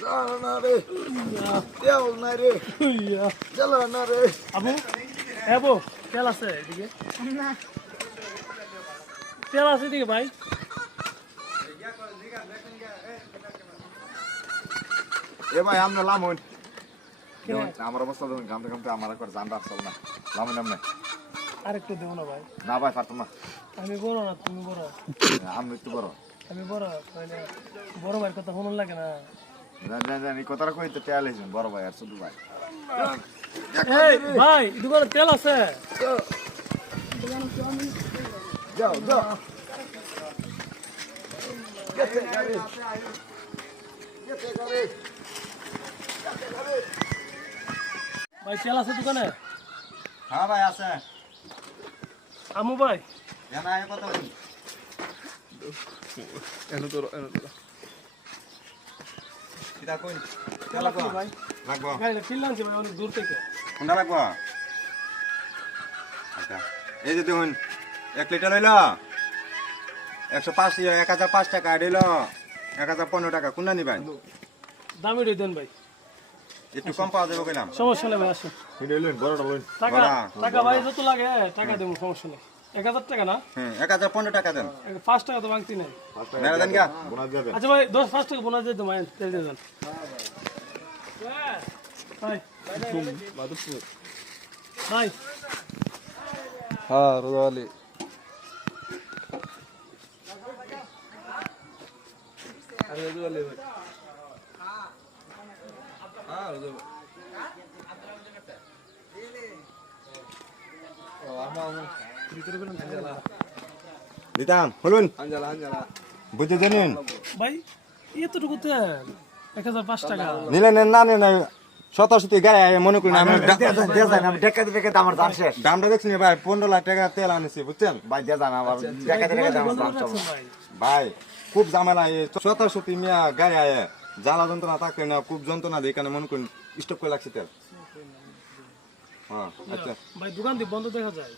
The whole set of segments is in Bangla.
চলো না রে, তেল না রে, চলো না রে। আবু তেল আছে এদিকে? তেল আছে এদিকে ভাই? এ ভাই আমরা লামুন, আমার অবস্থা দেখুন, ঘামতে ঘামতে আমার একবার জানটা আসল না। লামুন এমনি আরেকটু দেবো না ভাই? না ভাই, পারতাম না। আমি বড় না তুমি বড়? আমি একটু বড়। আমি বড় তাহলে বড় ভাইয়ের কথা শুনুন লাগে না? জান এই কথাটা কই তো তেল হয়েছেন বড় ভাই আর ছোট ভাই। এই ভাই দোকানে তেল আছে? যাও যাও। গেছে গাড়ি, গেছে গাড়ি। ভাই তেল আছে দোকানে? হ্যাঁ ভাই আছে। আমু ভাই জানা এই কথা বলি। কিটা কই? তেল আছে ভাই? লাগবো। গাড়িটা কিনলাম ভাই অনেক দূর থেকে। কোনটা লাগবো? আচ্ছা এই যে দেখুন 1 লিটার হইল 105 1005 টাকা, হইল 1015 টাকা। কোনটা নিবেন? দামি দেন ভাই, একটু কম পাওয়া যাবে কইলাম। সমস্যা নেই ভাই আসুন। বড়টা লইন। টাকা টাকা ভাই যত লাগে টাকা দেবো, সমস্যা নেই। 1000 টাকা না? 1015 টাকা দেন। 5 টাকা তো বাংতি নেই। মেরা দেন গা বোনাস যাবে। আচ্ছা ভাই 5 টাকা বোনাস দিয়ে দেবেন, তেল দিয়ে দেন ভাই। ভাই হ্যাঁ রোজালি আরে রোজালি ভাই হ্যাঁ রোজালি ও আমা ভিতরে বলেন আঞ্জালা দিতাম হলুন আঞ্জালা আঞ্জালা বুঝে জানেন ভাই এতটুকু তেল 1005 টাকা নিলেন না না শত গায়ে মনে করি না আমি দেখাতে আমার দাম শেষ। দামটা দেখছি ভাই 15 লাখ টাকা তেল আনিছি বুঝছেন ভাই, দিয়ে যান আমার দেখাতে আমার দাম শেষ ভাই। খুব ঝামেলা এই শত মিয়া গায়ে আয়ে জ্বালা যন্ত্রণা থাকে না, খুব যন্ত্রণা দিয়ে এখানে মনে করি স্টপ করে লাগছে তেল। হ্যাঁ আচ্ছা ভাই দোকান দিয়ে বন্ধ দেখা যায়।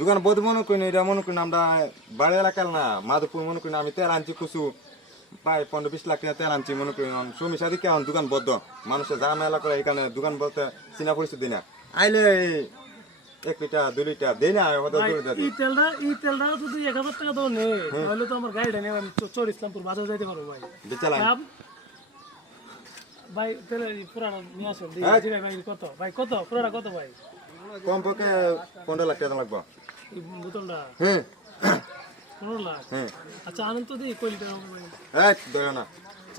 দোকান বন্ধ মনে করি না, এটা মনে করি না আমরা বাড়ি এলাকার না মাধবপুর মনে করি না, আমি তেল আনছি কিছু প্রায় 15-20 লাখ টাকা তেল আনছি মনে করি। সমস্যা দিকে এখন দোকান বদ্ধ, মানুষের ঝামেলা করে এখানে দোকান বলতে চিনা পরিস্থিতি না। আইলে 1 লিটার 2 লিটার দেই না এই তেলটা যদি 1000 টাকা দাও নেই তাহলে তো আমার গাড়িটা নিয়ে আমি চোর ইসলামপুর বাজার যাইতে পারবো ভাই। ভাই তেল পুরানো নিয়ে আসুন ভাই। কত ভাই, কত পুরাটা কত ভাই? কমপক্ষে 15 লাখ টাকা লাগবে এই বোতলটা? হ্যাঁ 15 লাখ? হ্যাঁ। আচ্ছা আনন্দ দিই কয় লিটার হবে ভাই? এই ধরো না